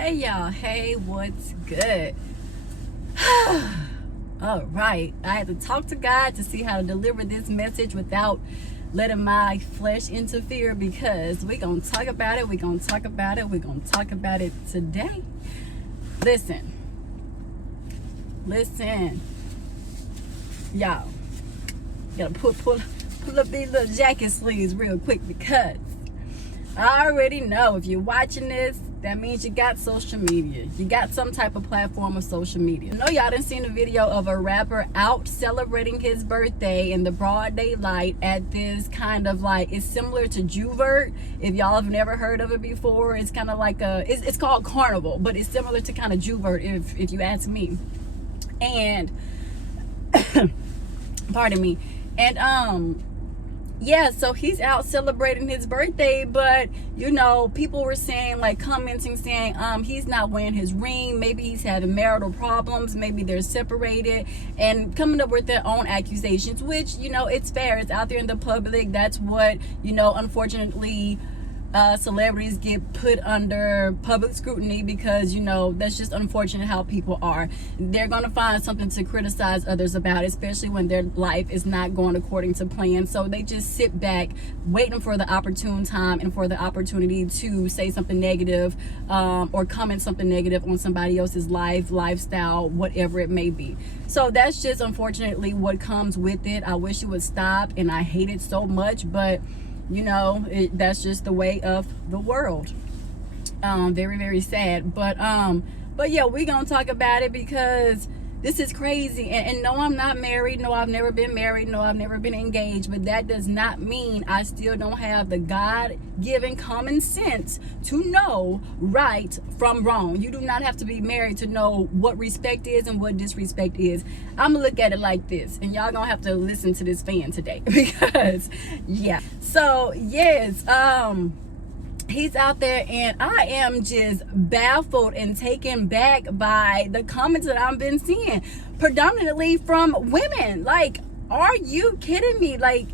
Hey y'all, hey, what's good? All right, I had to talk to God to see how to deliver this message without letting my flesh interfere, because we're gonna talk about it, we're gonna talk about it, we're gonna talk about it today. Listen, y'all, gotta pull up these little jacket sleeves real quick, because I already know if you're watching this, that means you got social media. You got some type of platform of social media. I know y'all done seen a video of a rapper out celebrating his birthday in the broad daylight at this kind of like, it's similar to Juvert. If y'all have never heard of it before, it's kind of like it's called Carnival, but it's similar to kind of Juvert if you ask me. And, pardon me. And, yeah, so he's out celebrating his birthday, but you know, people were saying, like, commenting, saying he's not wearing his ring, maybe he's having marital problems, maybe they're separated, and coming up with their own accusations, which, you know, it's fair, it's out there in the public. That's what, you know, unfortunately celebrities get put under public scrutiny, because, you know, that's just unfortunate how people are. They're going to find something to criticize others about, especially when their life is not going according to plan. So they just sit back waiting for the opportune time and for the opportunity to say something negative, or comment something negative on somebody else's life, lifestyle, whatever it may be. So that's just unfortunately what comes with it. I wish it would stop, and I hate it so much, but you know, that's just the way of the world. Very, very sad. But yeah, we're gonna talk about it because this is crazy. And no, I'm not married. No, I've never been married. No, I've never been engaged. But that does not mean I still don't have the God-given common sense to know right from wrong. You do not have to be married to know what respect is and what disrespect is. I'm gonna look at it like this, and y'all gonna have to listen to this fan today because yeah. So yes, he's out there, and I am just baffled and taken back by the comments that I've been seeing, predominantly from women. Like, are you kidding me? Like,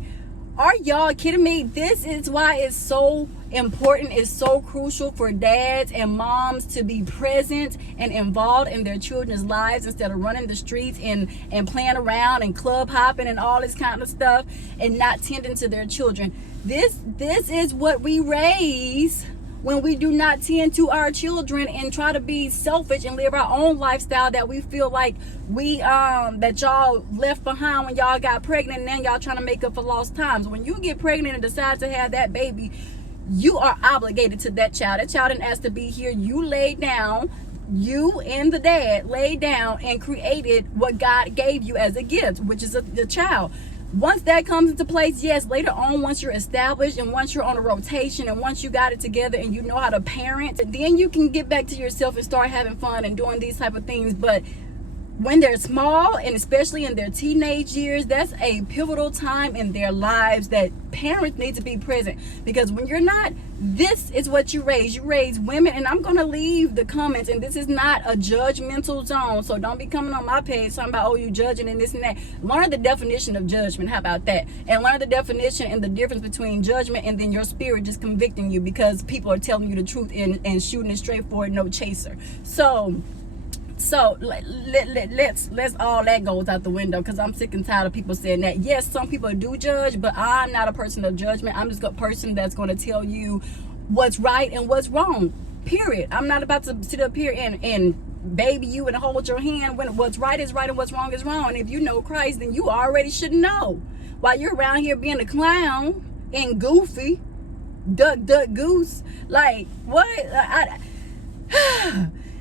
are y'all kidding me? This is why it's so important, it's so crucial for dads and moms to be present and involved in their children's lives, instead of running the streets and playing around and club hopping and all this kind of stuff and not tending to their children. This is what we raise when we do not tend to our children and try to be selfish and live our own lifestyle that we feel like we that y'all left behind when y'all got pregnant, and then y'all trying to make up for lost times. When you get pregnant and decide to have that baby, you are obligated to that child. That child didn't ask to be here. You laid down, you and the dad laid down and created what God gave you as a gift, which is the child. Once that comes into place, yes, later on, once you're established and once you're on a rotation and once you got it together and you know how to parent, then you can get back to yourself and start having fun and doing these type of things. But when they're small, and especially in their teenage years, that's a pivotal time in their lives that parents need to be present. Because when you're not, this is what you raise. You raise women, and I'm going to leave the comments, and this is not a judgmental zone, so don't be coming on my page talking about, oh, you judging and this and that. Learn the definition of judgment. How about that? And learn the definition and the difference between judgment and then your spirit just convicting you because people are telling you the truth and shooting it straight forward, no chaser. So let's all that goes out the window, because I'm sick and tired of people saying that. Yes, some people do judge, but I'm not a person of judgment. I'm just a person that's going to tell you what's right and what's wrong, period. I'm not about to sit up here and baby you and hold your hand when what's right is right and what's wrong is wrong. And if you know Christ, then you already should know. While you're around here being a clown and goofy, duck goose, like what?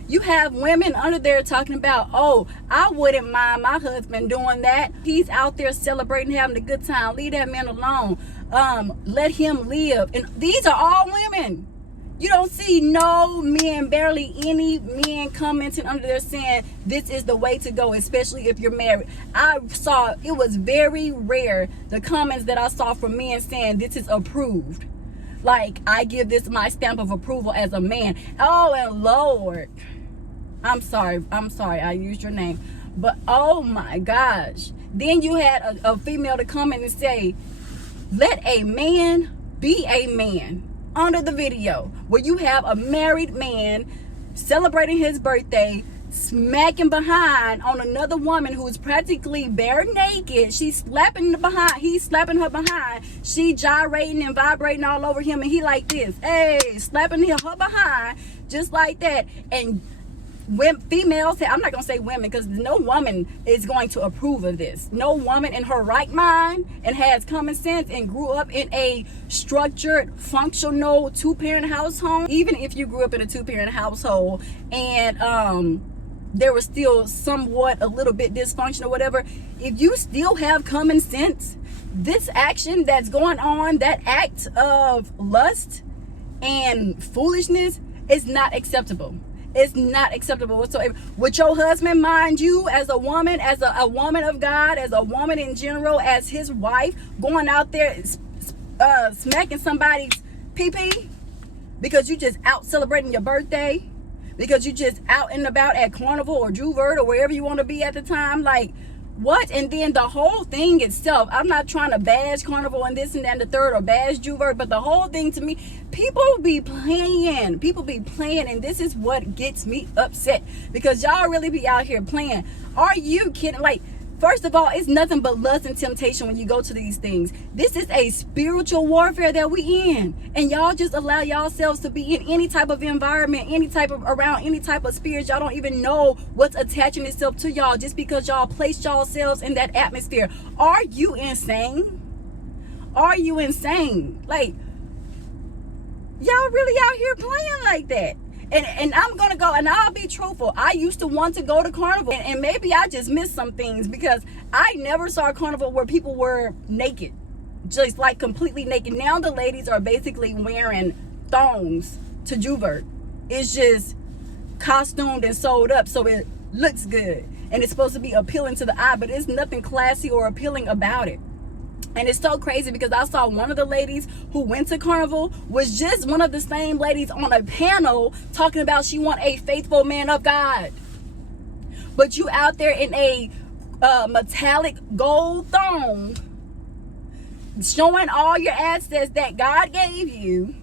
You have women under there talking about, oh, I wouldn't mind my husband doing that. He's out there celebrating, having a good time. Leave that man alone. Let him live. And these are all women. You don't see no men, barely any men commenting under there saying this is the way to go, especially if you're married. I saw, it was very rare, the comments that I saw from men saying this is approved. Like, I give this my stamp of approval as a man. Oh, and Lord, I'm sorry, I used your name. But oh my gosh. Then you had a female to come in and say, let a man be a man, under the video, where you have a married man celebrating his birthday, smacking behind on another woman who's practically bare naked. She's slapping the behind, he's slapping her behind. She gyrating and vibrating all over him, and he like this, hey, slapping her behind just like that. And when females, I'm not gonna say women, because no woman is going to approve of this. No woman in her right mind and has common sense and grew up in a structured, functional two-parent household, even if you grew up in a two-parent household and there was still somewhat a little bit dysfunctional, whatever, if you still have common sense, this action that's going on, that act of lust and foolishness, is not acceptable. It's not acceptable whatsoever. With your husband, mind you, as a woman, as a woman of God, as a woman in general, as his wife, going out there smacking somebody's pee-pee because you just out celebrating your birthday, because you just out and about at Carnival or Juvert or wherever you want to be at the time. Like, what? And then the whole thing itself, I'm not trying to bash Carnival and this and that and the third, or bash Juvert, but the whole thing, to me, people be playing, and this is what gets me upset, because y'all really be out here playing. Are you kidding? Like, first of all, it's nothing but lust and temptation when you go to these things. This is a spiritual warfare that we in, and y'all just allow yourselves to be in any type of environment, any type of, around any type of spirits. Y'all don't even know what's attaching itself to y'all just because y'all placed yourselves in that atmosphere. Are you insane? Are you insane? Like, y'all really out here playing like that? And I'm gonna go, and I'll be truthful, I used to want to go to Carnival, and maybe I just missed some things, because I never saw a Carnival where people were naked, just like completely naked. Now the ladies are basically wearing thongs to Juvert. It's just costumed and sold up so it looks good, and it's supposed to be appealing to the eye, but there's nothing classy or appealing about it. And it's so crazy, because I saw one of the ladies who went to Carnival was just one of the same ladies on a panel talking about she want a faithful man of God. But you out there in a metallic gold thong, showing all your assets that God gave you,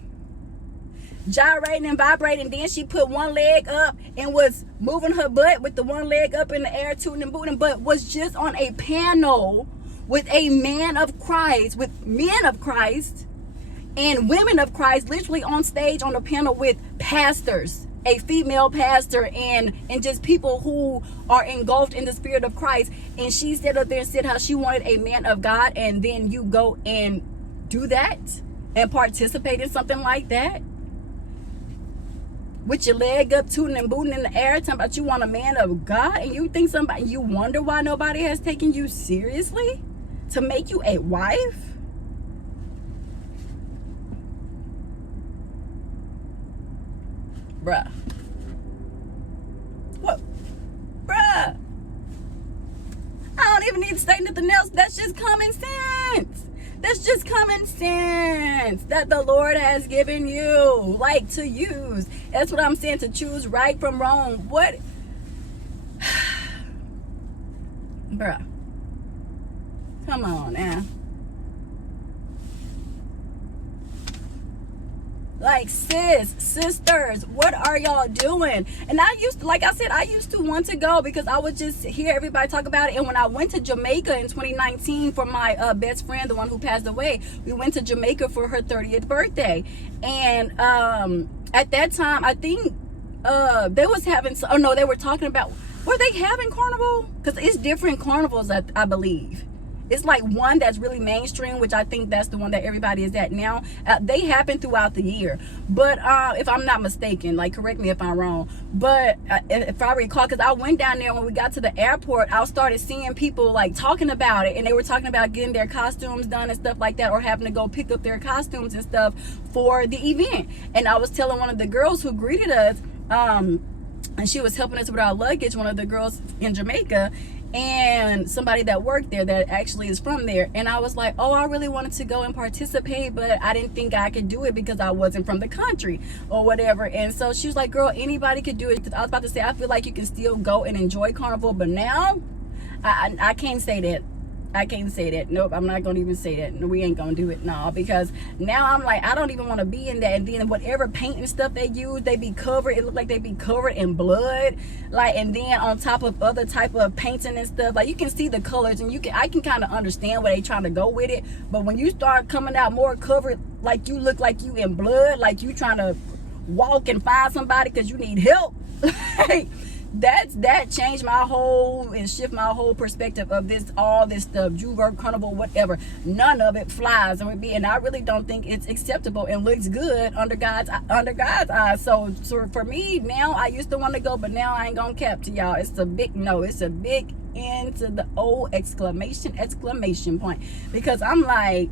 gyrating and vibrating. Then she put one leg up and was moving her butt with the one leg up in the air, tooting and booting, but was just on a panel with a man of Christ, with men of Christ and women of Christ, literally on stage on a panel with pastors, a female pastor, and just people who are engulfed in the spirit of Christ. And she stood up there and said how she wanted a man of God, and then you go and do that and participate in something like that with your leg up, tooting and booting in the air, talking about you want a man of God, and you think somebody, you wonder why nobody has taken you seriously to make you a wife? Bruh. What? Bruh. I don't even need to say nothing else. That's just common sense. That's just common sense that the Lord has given you, like, to use. That's what I'm saying, to choose right from wrong. What? Bruh. Come on now. Like, sisters, what are y'all doing? And I used to, like I said, I used to want to go because I would just hear everybody talk about it. And when I went to Jamaica in 2019 for my best friend, the one who passed away, we went to Jamaica for her 30th birthday. And at that time, I think they was having, oh no, they were talking about, were they having Carnival? Because it's different carnivals, I believe. It's like one that's really mainstream, which I think that's the one that everybody is at now. They happen throughout the year. But if I'm not mistaken, like, correct me if I'm wrong. But if I recall, because I went down there when we got to the airport, I started seeing people like talking about it. And they were talking about getting their costumes done and stuff like that, or having to go pick up their costumes and stuff for the event. And I was telling one of the girls who greeted us, and she was helping us with our luggage, one of the girls in Jamaica, and somebody that worked there that actually is from there. And I was like, oh, I really wanted to go and participate, but I didn't think I could do it because I wasn't from the country or whatever. And so she was like, girl, anybody could do it. I was about to say, I feel like you can still go and enjoy Carnival, but now I can't say that. I can't say that. Nope, I'm not gonna even say that. No, we ain't gonna do it. No, because now I'm like, I don't even want to be in that. And then whatever paint and stuff they use, they be covered. It look like they be covered in blood. Like, and then on top of other type of painting and stuff, like you can see the colors, and I can kind of understand where they trying to go with it. But when you start coming out more covered, like you look like you in blood, like you trying to walk and find somebody because you need help. Like, that changed my whole and shift my whole perspective of all this stuff, Juver, Carnival, whatever. None of it flies, and I really don't think it's acceptable and looks good under God's eyes. So for me now, I used to want to go, but now I ain't gonna cap to y'all. It's a big no. It's a big end to the old exclamation point, because I'm like,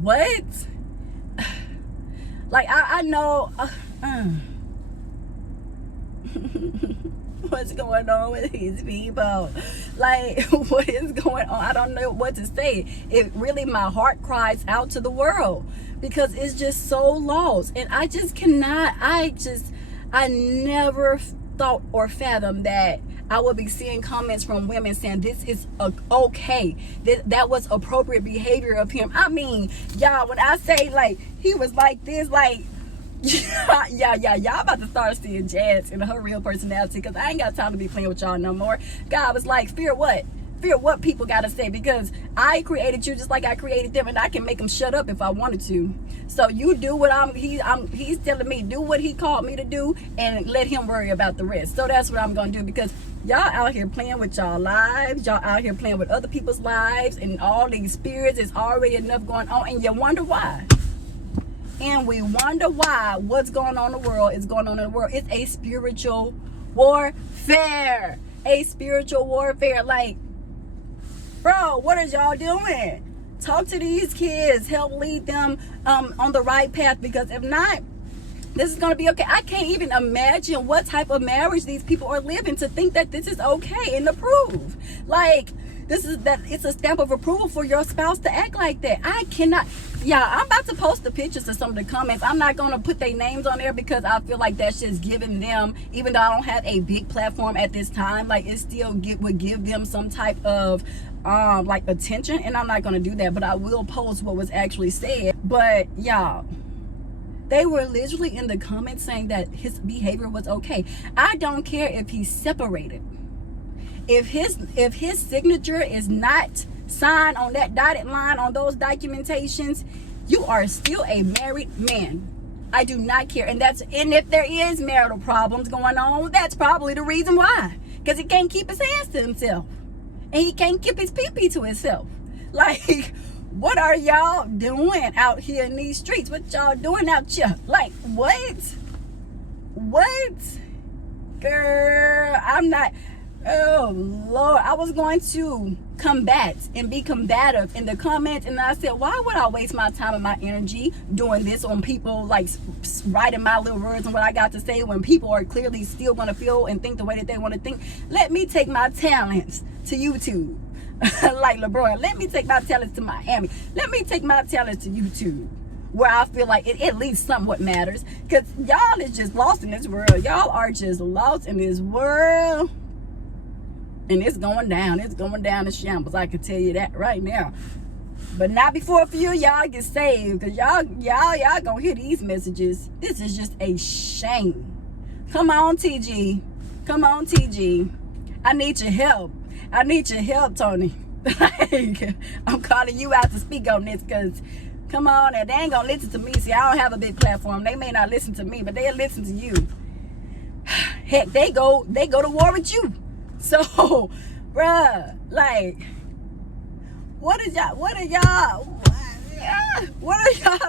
what? Like I know. What's going on with these people? Like, what is going on? I don't know what to say. It really, my heart cries out to the world, because it's just so lost, and I just cannot. I never thought or fathomed that I would be seeing comments from women saying this is okay, that was appropriate behavior of him. I mean, y'all, when I say like he was like this, like, y'all about to start seeing Jazz in her real personality, because I ain't got time to be playing with y'all no more. God was like, fear what people gotta say, because I created you just like I created them, and I can make them shut up if I wanted to. So you do what he's telling me, do what he called me to do, and let him worry about the rest. So that's what I'm gonna do, because y'all out here playing with y'all lives, y'all out here playing with other people's lives, and all these spirits is already enough going on, and you wonder why. And we wonder why what's going on in the world is going on in the world. It's a spiritual warfare. Like, bro, what are y'all doing? Talk to these kids. Help lead them on the right path, because if not, this is going to be okay. I can't even imagine what type of marriage these people are living to think that this is okay and approved. Like, it's a stamp of approval for your spouse to act like that. I cannot. Yeah, I'm about to post the pictures of some of the comments. I'm not going to put their names on there, because I feel like that's just giving them, even though I don't have a big platform at this time, like it still would give them some type of like attention, and I'm not going to do that, but I will post what was actually said. But y'all, they were literally in the comments saying that his behavior was okay. I don't care if he's separated. If his signature is not signed on that dotted line on those documentations, you are still a married man. I do not care. And if there is marital problems going on, that's probably the reason why. Because he can't keep his hands to himself, and he can't keep his pee-pee to himself. Like, what are y'all doing out here in these streets? What y'all doing out here? Like, what? Girl, I'm not. Oh Lord, I was going to combat and be combative in the comments, and I said, why would I waste my time and my energy doing this on people, like writing my little words and what I got to say, when people are clearly still going to feel and think the way that they want to think? Let me take my talents to YouTube. Like LeBron, let me take my talents to Miami. Let me take my talents to YouTube, where I feel like it at least somewhat matters, because y'all is just lost in this world. Y'all are just lost in this world. And it's going down in shambles. I can tell you that right now. But not before a few of y'all get saved, because y'all gonna hear these messages. This is just a shame. Come on, TG. I need your help, Tony. Like, I'm calling you out to speak on this, because come on, and they ain't gonna listen to me. See, I don't have a big platform. They may not listen to me, but they'll listen to you. Heck, they go to war with you. So, bruh, like, what are y'all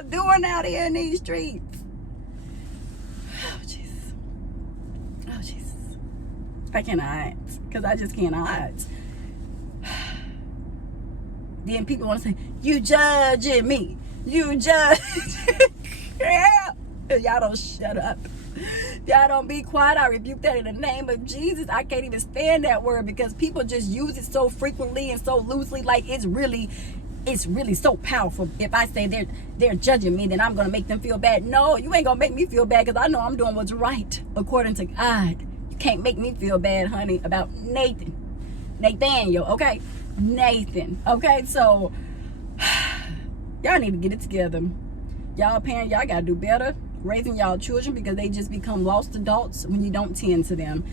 doing out here in these streets? Oh, Jesus. I cannot, because I just cannot. Then people want to say, you judging me. Y'all don't shut up. Y'all don't be quiet. I rebuke that in the name of Jesus. I can't even stand that word, because people just use it so frequently and so loosely, like it's really so powerful. If I say they're judging me, then I'm gonna make them feel bad. No, you ain't gonna make me feel bad, because I know I'm doing what's right according to God. You can't make me feel bad, honey, about Nathaniel, okay? Nathan. Okay, so y'all need to get it together. Y'all parents, y'all gotta do better raising y'all children, because they just become lost adults when you don't tend to them.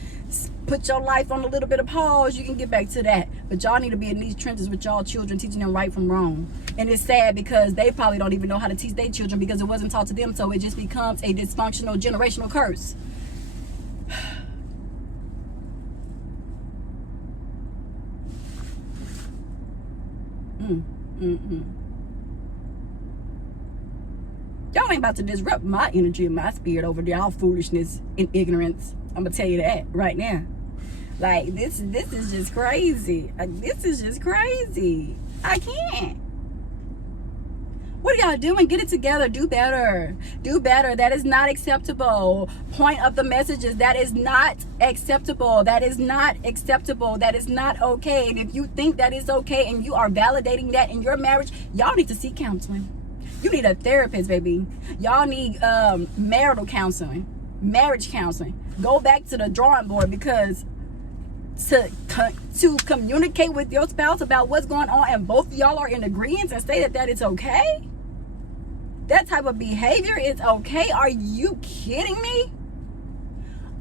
Put your life on a little bit of pause, you can get back to that. But y'all need to be in these trenches with y'all children, teaching them right from wrong. And it's sad because they probably don't even know how to teach their children because it wasn't taught to them, so it just becomes a dysfunctional generational curse. Y'all ain't about to disrupt my energy and my spirit over y'all foolishness and ignorance. I'm gonna tell you that right now. Like, this is just crazy. This is just crazy. I can't. What are y'all doing? Get it together. Do better. Do better. That is not acceptable. Point of the message is that is not acceptable. That is not acceptable. That is not okay. And if you think that is okay and you are validating that in your marriage, y'all need to seek counseling. You need a therapist, baby. Y'all need marital counseling, marriage counseling. Go back to the drawing board, because to communicate with your spouse about what's going on and both of y'all are in agreement and say that it's okay, that type of behavior is okay. Are you kidding me?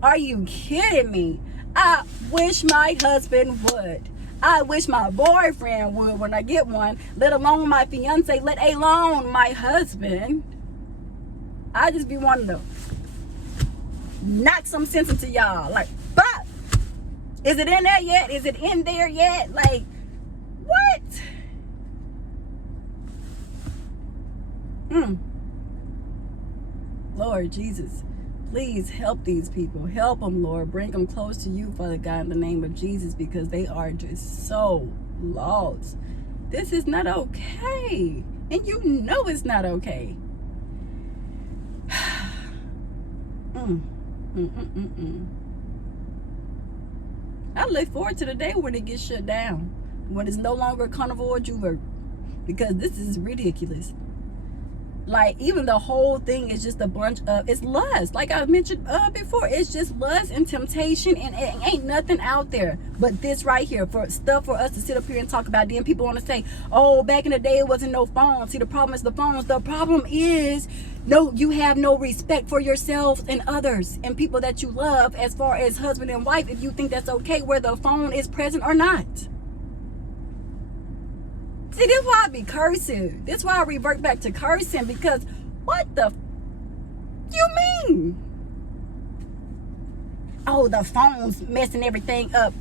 Are you kidding me? I wish my husband would. I wish my boyfriend would when I get one, let alone my fiance, let alone my husband. I just be wanting to knock some sense into y'all. Like, but is it in there yet? Is it in there yet? Like, what? Lord Jesus, please help these people. Help them, Lord. Bring them close to you, Father God, in the name of Jesus, because they are just so lost. This is not okay. And you know it's not okay. I look forward to the day when it gets shut down, when it's no longer Carnival or Juver, because this is ridiculous. Like, even the whole thing is just a bunch of, it's lust. Like I mentioned before, it's just lust and temptation, and it ain't nothing out there but this right here for stuff for us to sit up here and talk about. Then people want to say, oh, back in the day it wasn't no phone. See, the problem is the phones. The problem is, no, you have no respect for yourself and others and people that you love, as far as husband and wife, if you think that's okay, whether the phone is present or not. See, this is why I be cursing. This is why I revert back to cursing, because what the you mean? Oh, the phone's messing everything up.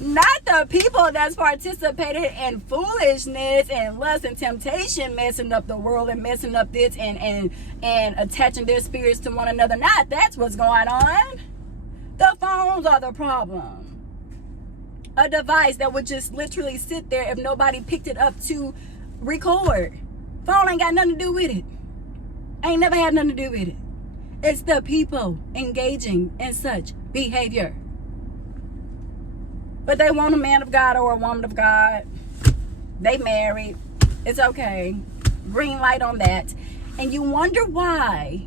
Not the people that's participated in foolishness and lust and temptation, messing up the world and messing up this and attaching their spirits to one another. Not that's what's going on. The phones are the problem. A device that would just literally sit there if nobody picked it up to record. Phone ain't got nothing to do with it. Ain't never had nothing to do with it. It's the people engaging in such behavior. But they want a man of God or a woman of God. They married. It's okay. Green light on that. And you wonder why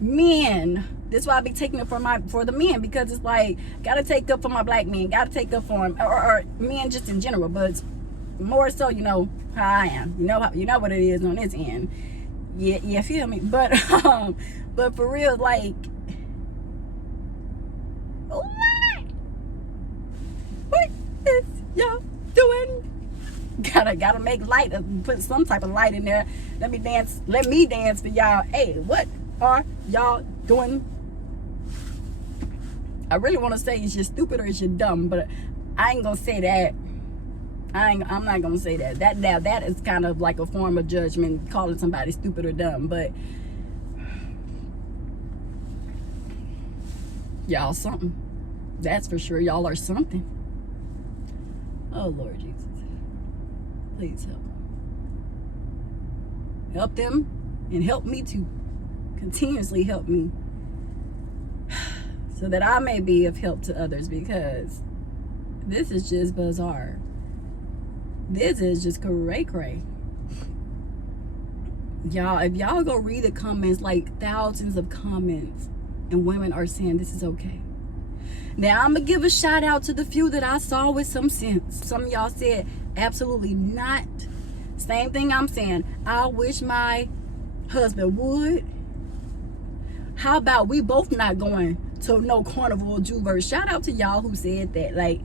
men, this is why I be taking it for the men, because it's like, gotta take up for my black men, gotta take up for them, or men just in general, but it's more so, you know how I am, you know what it is on this end. Yeah, you feel me? But for real, like, what is y'all doing? Gotta make light, put some type of light in there. Let me dance for y'all. Hey, what are y'all doing? I really want to say it's just stupid or it's just dumb, but I ain't gonna say that. I'm not gonna say that. That is kind of like a form of judgment, calling somebody stupid or dumb. But y'all something. That's for sure. Y'all are something. Oh Lord Jesus, please help. Help them and help me too. Continuously help me, so that I may be of help to others, because this is just bizarre. This is just cray-cray. Y'all, if y'all go read the comments, like thousands of comments, and women are saying this is okay. Now, I'm going to give a shout out to the few that I saw with some sense. Some of y'all said, absolutely not. Same thing I'm saying. I wish my husband would. How about we both not going to no Carnival or Juverse? Shout out to y'all who said that. Like,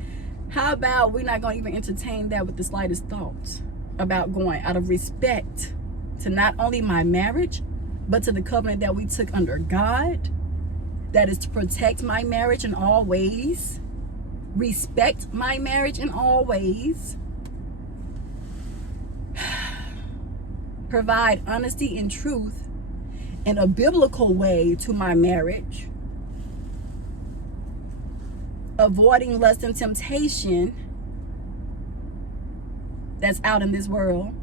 how about we not going to even entertain that with the slightest thought about going out of respect to not only my marriage, but to the covenant that we took under God, that is to protect my marriage in all ways, respect my marriage in all ways, provide honesty and truth in a biblical way to my marriage, avoiding lust and temptation that's out in this world.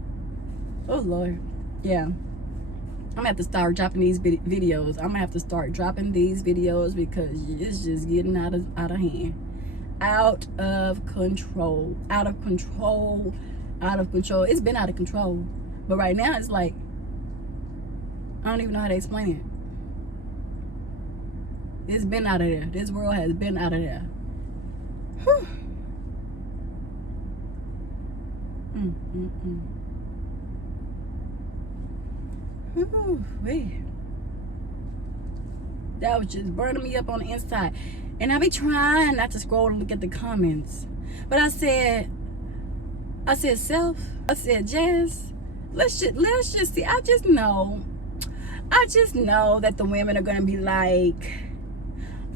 Oh Lord, yeah. I'm gonna have to start dropping these videos. I'm gonna have to start dropping these videos because it's just getting out of hand, out of control. It's been out of control, but right now it's like I don't even know how to explain it. It's been out of there. This world has been out of there. Whew. Whew, wait. That was just burning me up on the inside. And I be trying not to scroll and look at the comments. But I said, self, I said, Jazz, let's just see. I just know that the women are gonna be like,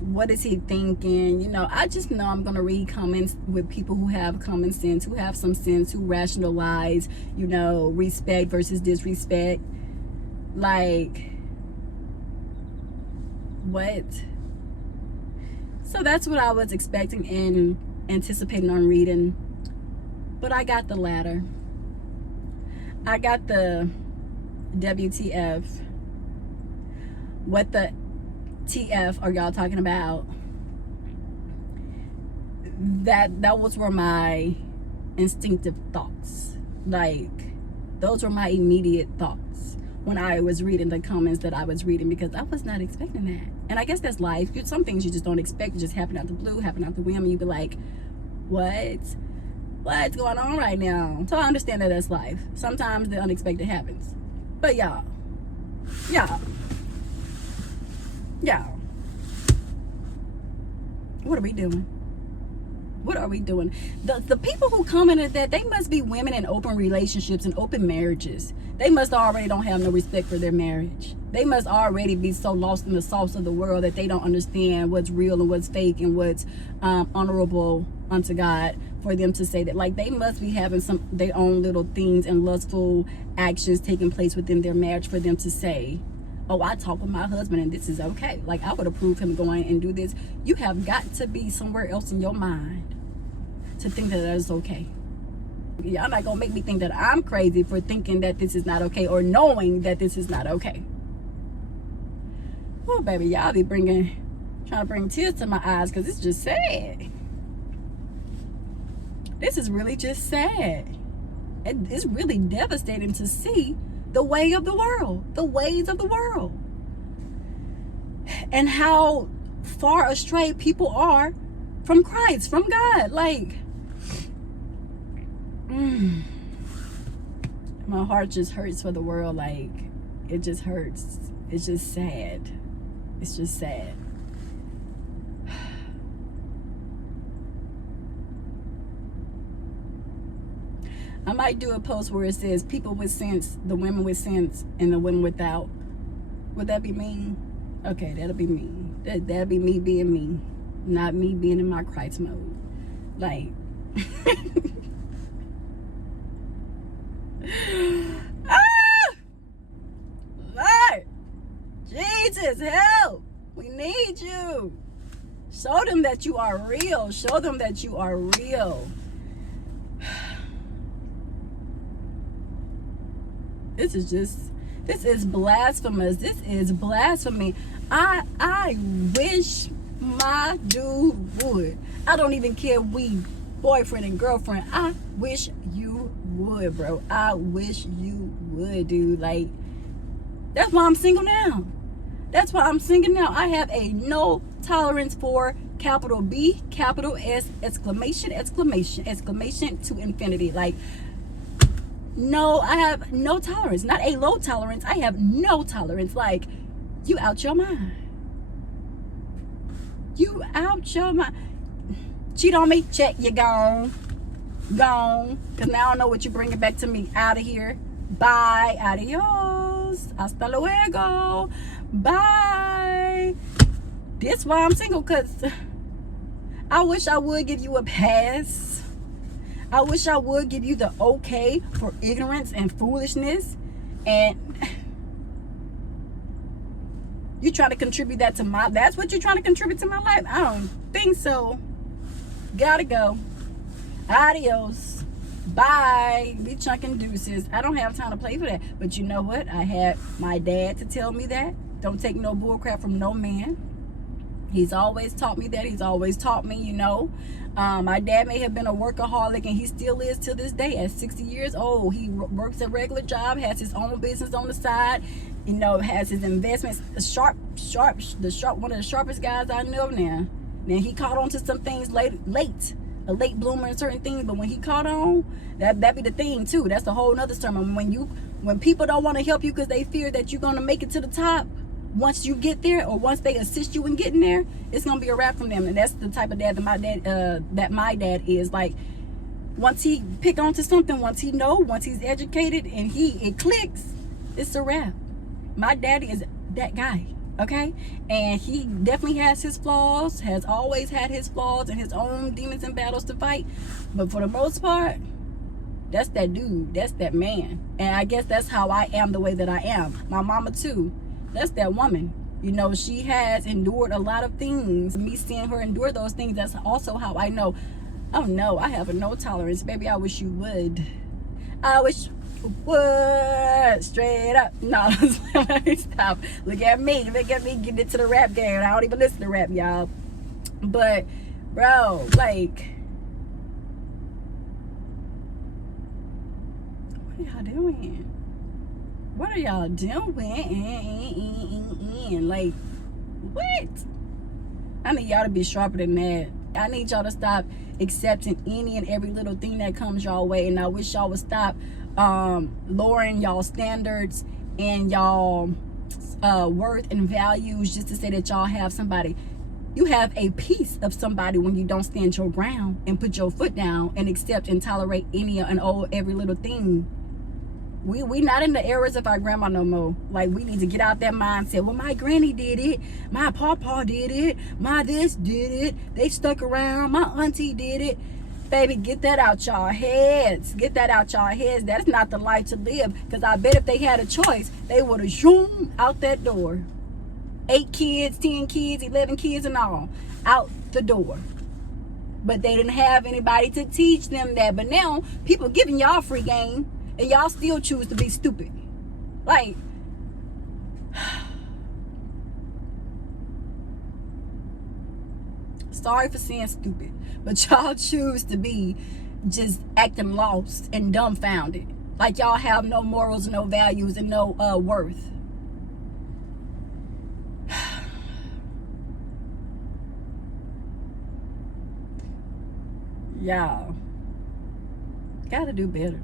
what is he thinking? You know, I just know I'm gonna read comments with people who have common sense, who have some sense, who rationalize, you know, respect versus disrespect. Like, what? So that's what I was expecting and anticipating on reading. But I got the latter. I got the WTF. What the TF are y'all talking about? Those were my instinctive thoughts. Like, those were my immediate thoughts when I was reading the comments that I was reading, because I was not expecting that. And I guess that's life. Some things you just don't expect, just happen out the blue, happen out the whim, and you be like, what's going on right now? So I understand that that's life. Sometimes the unexpected happens. But y'all, what are we doing? What are we doing? The people who commented that, they must be women in open relationships and open marriages. They must already don't have no respect for their marriage. They must already be so lost in the sauce of the world that they don't understand what's real and what's fake and what's honorable unto God for them to say that. Like, they must be having their own little things and lustful actions taking place within their marriage for them to say, oh, I talk with my husband and this is okay. Like, I would approve him going and do this. You have got to be somewhere else in your mind to think that is okay. Y'all not gonna make me think that I'm crazy for thinking that this is not okay or knowing that this is not okay. Oh, baby, y'all be trying to bring tears to my eyes because it's just sad. This is really just sad. It's really devastating to see the way of the world, the ways of the world, and how far astray people are from Christ, from God. Like, my heart just hurts for the world. Like, it just hurts. It's just sad. It's just sad. I might do a post where it says people with sense, the women with sense, and the women without. Would that be me? Okay, that'll be me. That'll be me being me, not me being in my Christ mode. Like, Lord, Jesus, help! We need you. Show them that you are real. Show them that you are real. This is blasphemous. This is blasphemy. I wish my dude would. I don't even care we boyfriend and girlfriend. I wish you would, bro. I wish you would, dude. Like, that's why I'm single now. That's why I'm singing now. I have a no tolerance for capital B, capital S, exclamation, exclamation, exclamation to infinity. Like, no, I have no tolerance. Not a low tolerance. I have no tolerance. Like, you out your mind. You out your mind. Cheat on me? Check, you gone. Gone. Because now I know what you're bringing back to me. Out of here. Bye. Adios. Hasta luego. Bye. That's why I'm single, because I wish I would give you a pass. I wish I would give you the okay for ignorance and foolishness. And you try to contribute that to my, that's what you're trying to contribute to my life? I don't think so. Gotta go. Adios. Bye. Be chunking deuces. I don't have time to play for that. But you know what? I had my dad to tell me that. Don't take no bullcrap from no man. He's always taught me that. He's always taught me, you know. My dad may have been a workaholic, and he still is to this day. At 60 years old, he works a regular job, has his own business on the side, you know, has his investments. One of the sharpest guys I know now. Now, he caught on to some things late, a late bloomer in certain things, but when he caught on, that be the thing too. That's a whole nother sermon. When people don't want to help you because they fear that you're going to make it to the top, once you get there, or once they assist you in getting there, it's gonna be a wrap from them. And that's the type of dad that my dad is. Like, once he pick onto something, once he's educated and it clicks, it's a wrap. My daddy is that guy, okay? And he definitely has his flaws, has always had his flaws and his own demons and battles to fight. But for the most part, that's that dude, that's that man. And I guess that's how I am the way that I am. My mama too. That's that woman. You know, she has endured a lot of things. Me seeing her endure those things, that's also how I know, oh no, I have a no tolerance. Baby, I wish you would. I wish you would. Straight up. No, let me stop. Look at me getting into the rap game. I don't even listen to rap, y'all. But, bro, like, what are y'all doing? What are y'all doing? Like, what? I need y'all to be sharper than that. I need y'all to stop accepting any and every little thing that comes y'all way. And I wish y'all would stop lowering y'all standards and y'all worth and values just to say that y'all have somebody. You have a piece of somebody when you don't stand your ground and put your foot down and accept and tolerate any and all every little thing. We not in the eras of our grandma no more. Like, we need to get out that mindset. Well, my granny did it. My pawpaw did it. My this did it. They stuck around. My auntie did it. Baby, get that out y'all heads. Get that out y'all heads. That is not the life to live. Because I bet if they had a choice, they would have zoomed out that door. 8 kids, 10 kids, 11 kids and all. Out the door. But they didn't have anybody to teach them that. But now, people giving y'all free game. And y'all still choose to be stupid. Like, sorry for saying stupid, but y'all choose to be just acting lost and dumbfounded. Like, y'all have no morals, no values, and no worth. Y'all gotta do better.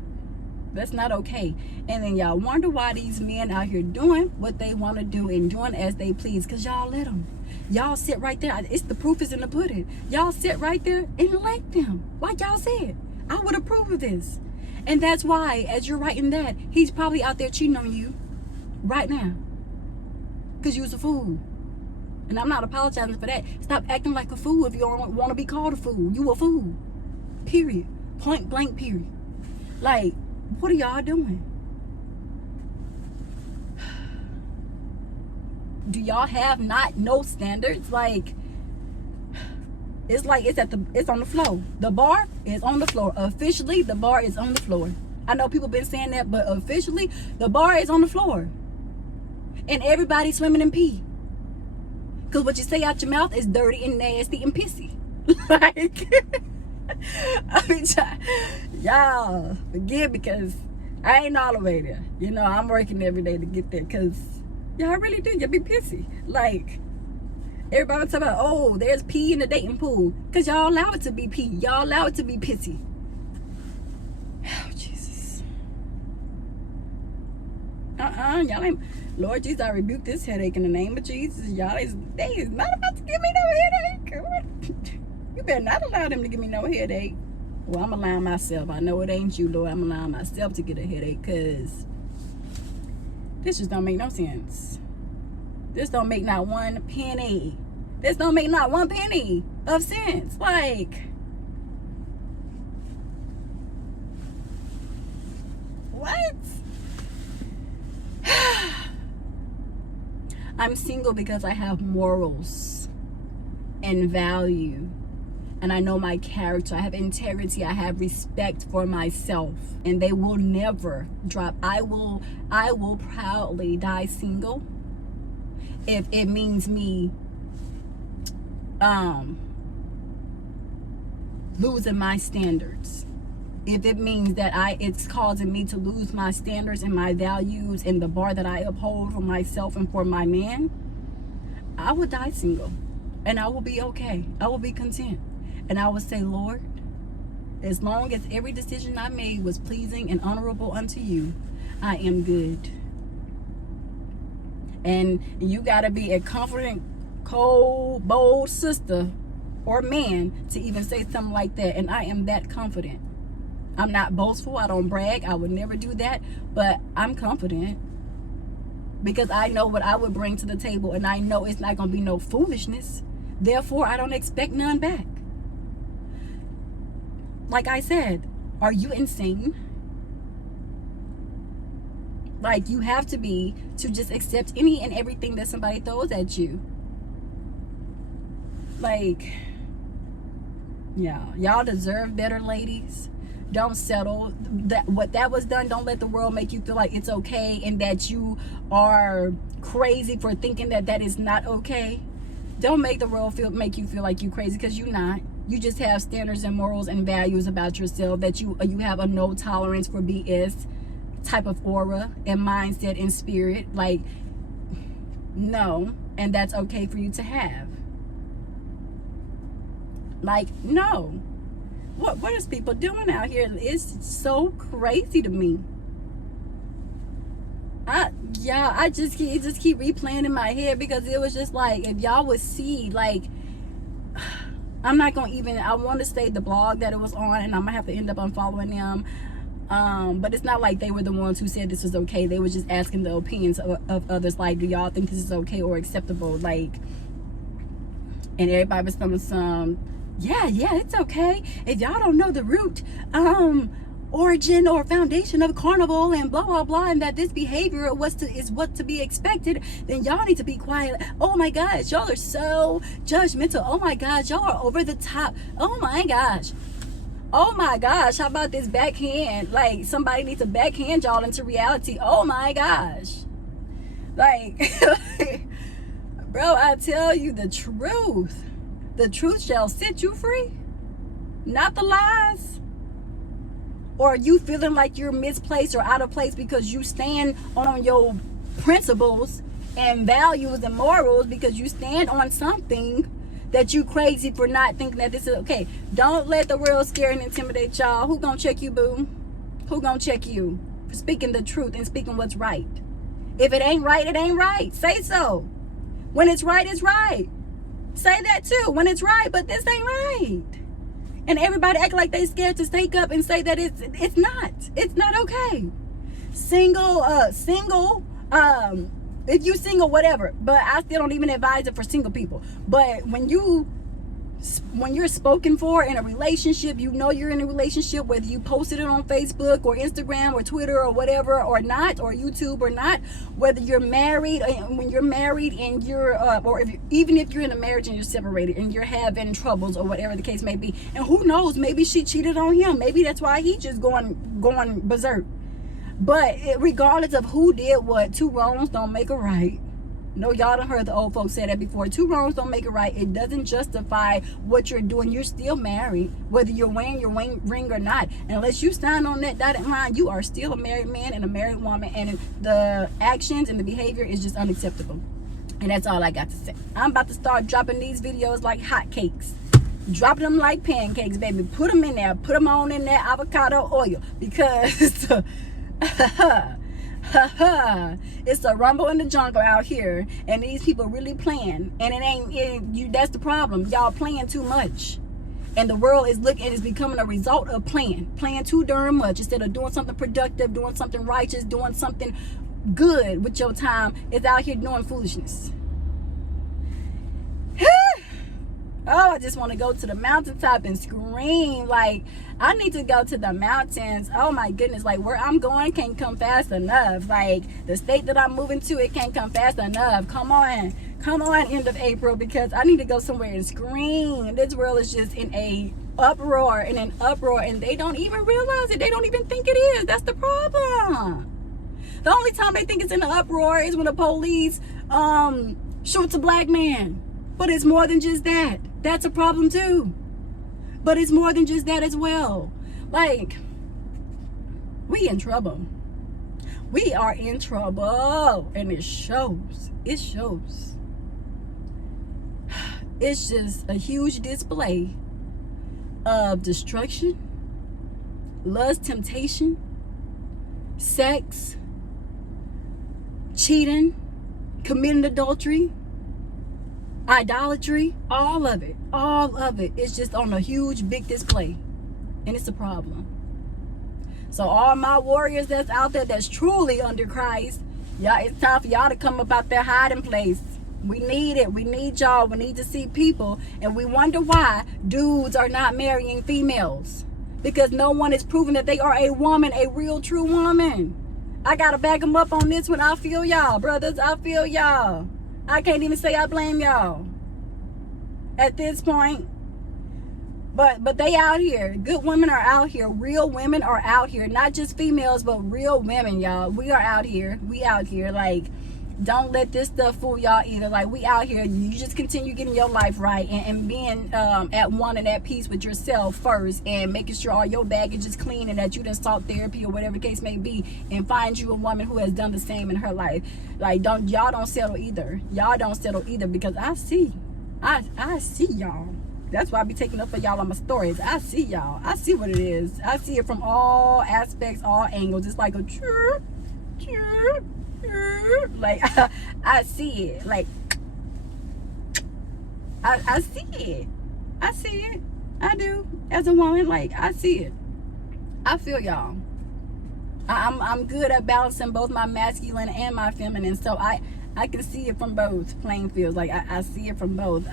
That's not okay. And then y'all wonder why these men out here doing what they want to do and doing as they please, because y'all let them. Y'all sit right there. It's the proof is in the pudding. Y'all sit right there and let them. Like y'all said, I would approve of this. And that's why, as you're writing that, he's probably out there cheating on you right now, because you was a fool. And I'm not apologizing for that. Stop acting like a fool if you don't want to be called a fool. You a fool. Period. Point blank, period. Like, what are y'all doing? Do y'all have no standards? Like, it's like it's on the floor. The bar is on the floor. Officially, the bar is on the floor. I know people been saying that, but officially, the bar is on the floor. And everybody's swimming in pee. Because what you say out your mouth is dirty and nasty and pissy. Like, I mean, y'all, forgive, because I ain't all the way there. You know, I'm working every day to get there, because Y'all really do. Y'all be pissy. Like, everybody talk about, oh, there's pee in the dating pool. Because y'all allow it to be pee. Y'all allow it to be pissy. Oh, Jesus. Y'all ain't... Lord Jesus, I rebuke this headache in the name of Jesus. They is not about to give me no headache. You better not allow them to give me no headache. Well, I'm allowing myself. I know it ain't you, Lord. I'm allowing myself to get a headache because this just don't make no sense. This don't make not one penny. This don't make not one penny of sense. Like, what? I'm single because I have morals and value. And I know my character. I have integrity. I have respect for myself. And they will never drop. I will proudly die single if it means me losing my standards. If it means that it's causing me to lose my standards and my values and the bar that I uphold for myself and for my man, I will die single. And I will be okay. I will be content. And I will say, Lord, as long as every decision I made was pleasing and honorable unto you, I am good. And you got to be a confident, cold, bold sister or man to even say something like that. And I am that confident. I'm not boastful. I don't brag. I would never do that. But I'm confident because I know what I would bring to the table. And I know it's not going to be no foolishness. Therefore, I don't expect none back. Like I said, are you insane? Like, you have to be to just accept any and everything that somebody throws at you. Like, yeah, y'all deserve better, ladies. Don't settle. What that was done, don't let the world make you feel like it's okay and that you are crazy for thinking that that is not okay. Don't make the world make you feel like you crazy, because you're not. You just have standards and morals and values about yourself, that you have a no tolerance for BS type of aura and mindset and spirit. Like, no, and that's okay for you to have. Like, no. What is people doing out here? It's so crazy to me. I just keep replaying in my head, because it was just like, if y'all would see, like, I'm not gonna even, I want to say the blog that it was on, and I'm gonna have to end up unfollowing them. But it's not like they were the ones who said this was okay. They were just asking the opinions of others, like, do y'all think this is okay or acceptable? Like, and everybody was telling some, yeah, it's okay. If y'all don't know the root, origin or foundation of Carnival and blah blah blah, and that this behavior is what to be expected, then y'all need to be quiet. Oh my gosh, y'all are so judgmental. Oh my gosh, y'all are over the top. Oh my gosh, how about this backhand? Like, somebody needs to backhand y'all into reality. Oh my gosh, like bro, I tell you the truth. The truth shall set you free, not the lies. Or you feeling like you're misplaced or out of place because you stand on your principles and values and morals, because you stand on something that you crazy for not thinking that this is okay. Don't let the world scare and intimidate y'all. Who gonna check you, boo? Who gonna check you for speaking the truth and speaking what's right? If it ain't right, it ain't right. Say so. When it's right, it's right. Say that too. When it's right, but this ain't right. And everybody act like they scared to speak up and say that it's not okay. Single, if you single, whatever. But I still don't even advise it for single people. But when you're spoken for in a relationship, you know you're in a relationship, whether you posted it on Facebook or Instagram or Twitter or whatever or not, or YouTube or not, whether you're married, when you're married and you're, or even if you're in a marriage and you're separated and you're having troubles or whatever the case may be, and who knows, maybe she cheated on him, maybe that's why he just going berserk. But regardless of who did what, two wrongs don't make a right. No, y'all done heard the old folks say that before. Two wrongs don't make it right. It doesn't justify what you're doing. You're still married, whether you're wearing your ring or not. And unless you sign on that dotted line, you are still a married man and a married woman. And the actions and the behavior is just unacceptable. And that's all I got to say. I'm about to start dropping these videos like hotcakes. Dropping them like pancakes, baby. Put them in there. Put them on in that avocado oil. Because it's a rumble in the jungle out here. And these people really playing. And that's the problem. Y'all playing too much. And the world is becoming a result of playing. Playing too darn much. Instead of doing something productive, doing something righteous, doing something good with your time, is out here doing foolishness. Oh, I just want to go to the mountaintop and scream. Like, I need to go to the mountains. Oh my goodness, like where I'm going can't come fast enough. Like the state that I'm moving to, it can't come fast enough. Come on end of April, because I need to go somewhere and scream. This world is just in an uproar, and they don't even realize it. They don't even think it is. That's the problem. The only time they think it's in an uproar is when the police shoots a black man. But it's more than just that. That's a problem too. But it's more than just that as well. Like, we in trouble. We are in trouble. And it shows. It shows. It's just a huge display of destruction, lust, temptation, sex, cheating, committing adultery, idolatry, all of it is just on a huge big display, and it's a problem. So all my warriors that's out there that's truly under Christ, y'all, it's time for y'all to come up out their hiding place. We need it. We need y'all. We need to see people, and we wonder why dudes are not marrying females, because no one is proving that they are a woman, a real true woman. I gotta back them up on this one. I feel y'all, brothers. I feel y'all. I can't even say I blame y'all at this point. But they out here. Good women are out here. Real women are out here. Not just females, but real women, y'all. We are out here. We out here. Like, don't let this stuff fool y'all either. Like, we out here. You just continue getting your life right and being at one and at peace with yourself first, and making sure all your baggage is clean and that you done sought therapy or whatever the case may be, and find you a woman who has done the same in her life. Like, y'all don't settle either. Y'all don't settle either, because I see y'all. That's why I be taking up for y'all on my stories. I see y'all. I see what it is. I see it from all aspects, all angles. It's like a chirp, chirp, chirp. Like, I see it. Like, I see it. I see it. I do. As a woman, like, I see it. I feel y'all. I'm good at balancing both my masculine and my feminine. So I can see it from both playing fields. Like, I see it from both.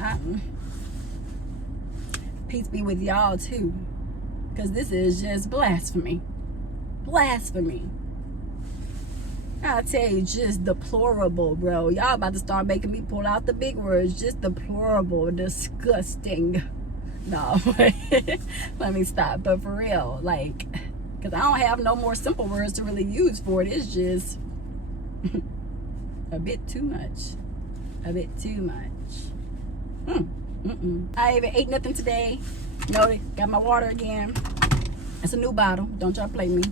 Peace be with y'all too, because this is just blasphemy. Blasphemy. I tell you, just deplorable, bro. Y'all about to start making me pull out the big words. Just deplorable, disgusting. No, let me stop. But for real, like, because I don't have no more simple words to really use for it. It's just a bit too much. A bit too much. I even ate nothing today. No, got my water again. It's a new bottle. Don't y'all play me.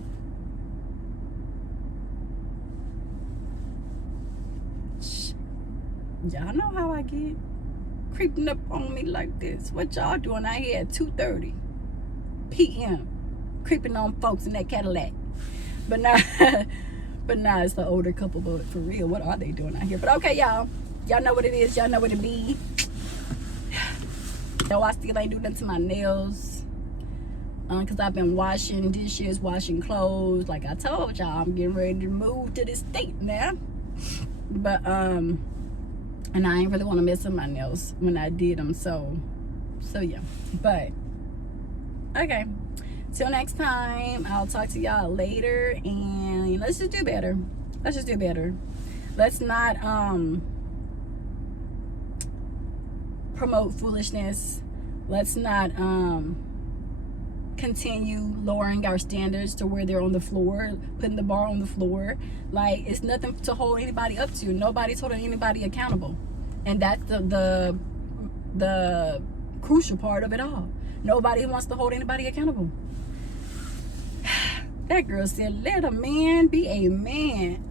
Y'all know how I get. Creeping up on me like this. What y'all doing out here at 2:30 p.m. creeping on folks in that Cadillac? But now it's the older couple. But for real, what are they doing out here? But okay, y'all know what it is. Y'all know what it be. No, I still ain't do nothing to my nails, because I've been washing dishes, washing clothes. Like I told y'all, I'm getting ready to move to this state now. But and I ain't really want to mess up my nails when I did them. So yeah. But okay, till next time, I'll talk to y'all later, and let's just do better. Let's just do better. Let's not promote foolishness. Let's not continue lowering our standards to where they're on the floor, putting the bar on the floor. Like, it's nothing to hold anybody up to. Nobody's holding anybody accountable. And that's the crucial part of it all. Nobody wants to hold anybody accountable. That girl said, let a man be a man.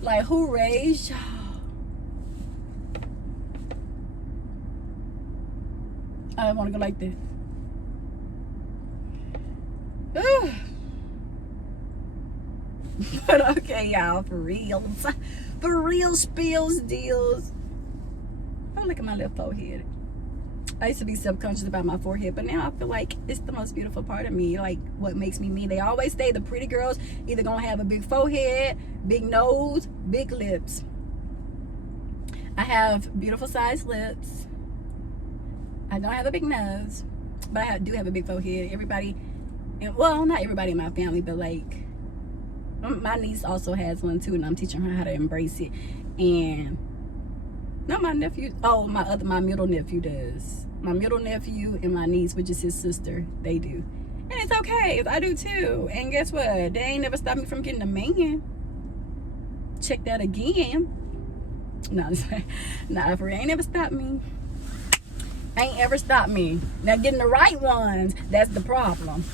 Like, who raised y'all? I want to go like this. But okay, y'all, for real spills deals. Oh, look at my little forehead. I used to be self-conscious about my forehead, but now I feel like it's the most beautiful part of me, like what makes me me. They always say the pretty girls either gonna have a big forehead, big nose, big lips. I have beautiful sized lips. I don't have a big nose, but I do have a big forehead. Everybody, and well, not everybody in my family, but like my niece also has one too, and I'm teaching her how to embrace it. And no, my nephew, oh, my middle nephew does. My middle nephew and my niece, which is his sister, they do. And it's okay, I do too. And guess what? They ain't never stopped me from getting a man. Check that again. No, nah, for real, ain't never stopped me. Ain't ever stopped me. Now, getting the right ones, that's the problem.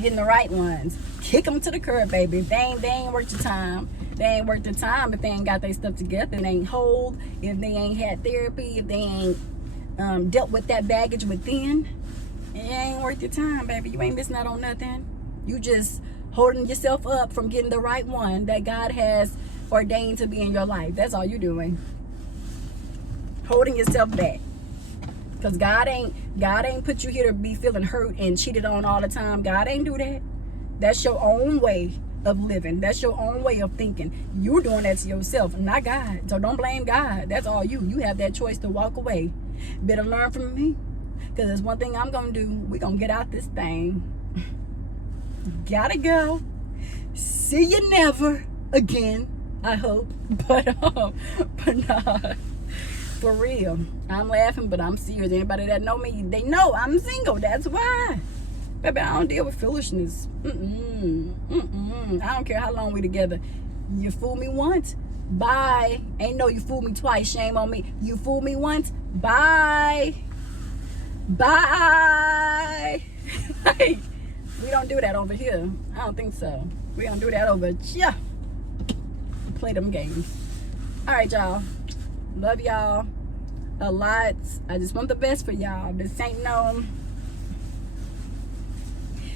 Getting the right ones. Kick them to the curb, baby. If they ain't worth your time. They ain't worth the time if they ain't got their stuff together. They ain't whole. If they ain't had therapy. If they ain't dealt with that baggage within. It ain't worth your time, baby. You ain't missing out on nothing. You just holding yourself up from getting the right one that God has ordained to be in your life. That's all you're doing. Holding yourself back. Because God ain't put you here to be feeling hurt and cheated on all the time. God ain't do that. That's your own way of living. That's your own way of thinking. You're doing that to yourself, not God. So don't blame God. That's all you. You have that choice to walk away. Better learn from me. Because there's one thing I'm going to do. We're going to get out this thing. Gotta go. See you never again, I hope. But nah. For real, I'm laughing, but I'm serious. Anybody that know me, they know I'm single. That's why. Baby, I don't deal with foolishness. I don't care how long we together. You fool me once, bye. Ain't no you fool me twice. Shame on me. You fool me once, bye. Bye. Like, we don't do that over here. I don't think so. We don't do that over here. Play them games. All right, y'all. Love y'all a lot. I just want the best for y'all. This ain't no...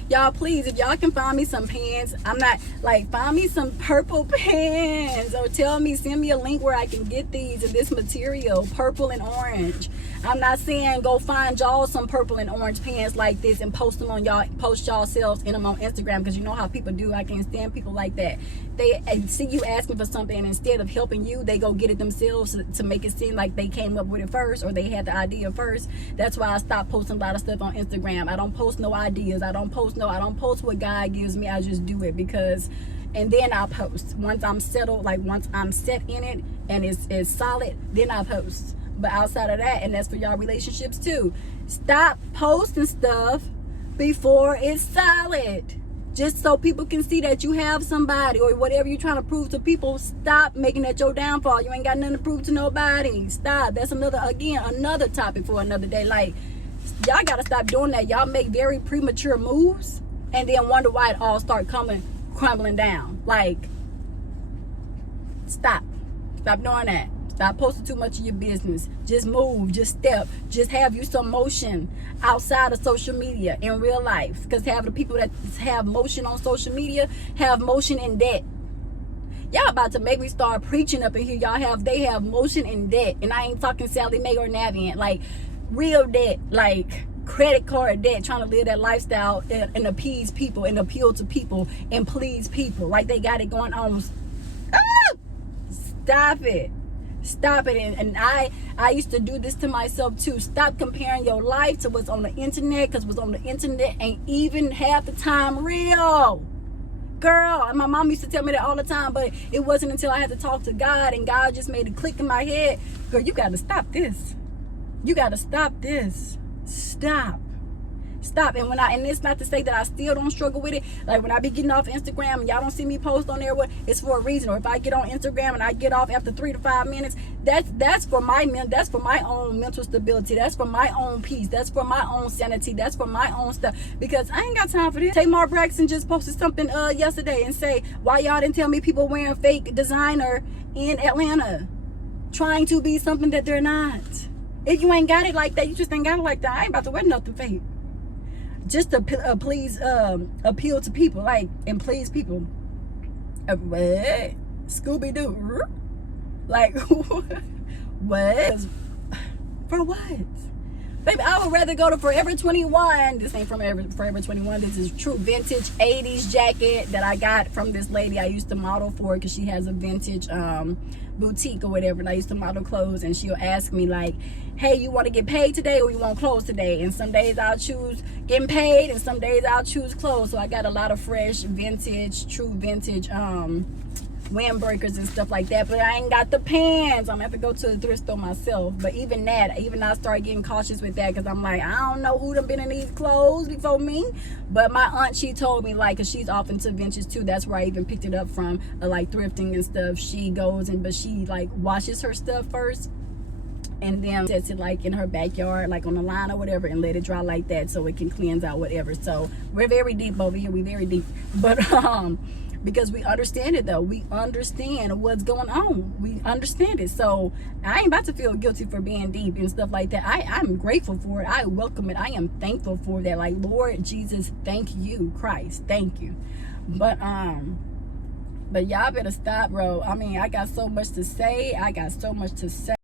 Y'all, please, if y'all can find me some pants, I'm not, like, find me some purple pants, or send me a link where I can get these in this material, purple and orange. I'm not saying go find y'all some purple and orange pants like this and post y'all selves in them on Instagram, because you know how people do. I can't stand people like that. They see you asking for something, and instead of helping you, they go get it themselves to make it seem like they came up with it first, or they had the idea first. That's why I stopped posting a lot of stuff on Instagram. I don't post no ideas. I don't post what God gives me. I just do it because, and then I'll post. Once I'm settled, like once I'm set in it and it's solid, then I post. But outside of that, and that's for y'all relationships too, stop posting stuff before it's solid. Just so people can see that you have somebody or whatever you're trying to prove to people. Stop making that your downfall. You ain't got nothing to prove to nobody. Stop. That's another topic for another day. Like, y'all gotta stop doing that. Y'all make very premature moves and then wonder why it all start crumbling down. Like, stop doing that. Stop posting too much of your business. Just move, just step, just have you some motion outside of social media in real life. Because have the people that have motion on social media have motion in debt. Y'all about to make me start preaching up in here. They have motion in debt, and I ain't talking Sally Mae or Navient. Like, real debt, like credit card debt, trying to live that lifestyle and appease people and appeal to people and please people. Like, they got it going on. Stop it. And I used to do this to myself too. Stop comparing your life to what's on the internet, because what's on the internet ain't even half the time real. Girl, and my mom used to tell me that all the time, but it wasn't until I had to talk to God and God just made it click in my head. Girl, you got to stop this. You got to stop this. Stop. Stop. And it's not to say that I still don't struggle with it. Like when I be getting off Instagram and y'all don't see me post on there, it's for a reason. Or if I get on Instagram and I get off after 3 to 5 minutes, that's for my own mental stability. That's for my own peace. That's for my own sanity. That's for my own stuff. Because I ain't got time for this. Tamar Braxton just posted something yesterday and say, why y'all didn't tell me people wearing fake designer in Atlanta, trying to be something that they're not. If you ain't got it like that, you just ain't got it like that. I ain't about to wear nothing fake. Just to please, appeal to people, like, and please people. What? Scooby-Doo? Like, what? For what? Baby, I would rather go to Forever 21. This ain't from Forever 21. This is true vintage 80s jacket that I got from this lady I used to model for, because she has a vintage boutique or whatever, and I used to model clothes, and she'll ask me like, hey, you want to get paid today or you want clothes today? And some days I'll choose getting paid and some days I'll choose clothes. So I got a lot of fresh vintage, true vintage windbreakers and stuff like that, but I ain't got the pants. I'm gonna have to go to the thrift store myself. But even I start getting cautious with that, because I'm like, I don't know who done been in these clothes before me. But my aunt, she told me, like, because she's off into vintage too, that's where I even picked it up from, like thrifting and stuff. She goes but she like washes her stuff first and then sets it like in her backyard, like on the line or whatever, and let it dry like that so it can cleanse out whatever. So we're very deep over here. We very deep. But because we understand it though. We understand what's going on. We understand it. So I ain't about to feel guilty for being deep and stuff like that. I'm grateful for it. I welcome it. I am thankful for that. Like, Lord Jesus, thank you, Christ. Thank you. But y'all better stop, bro. I mean, I got so much to say.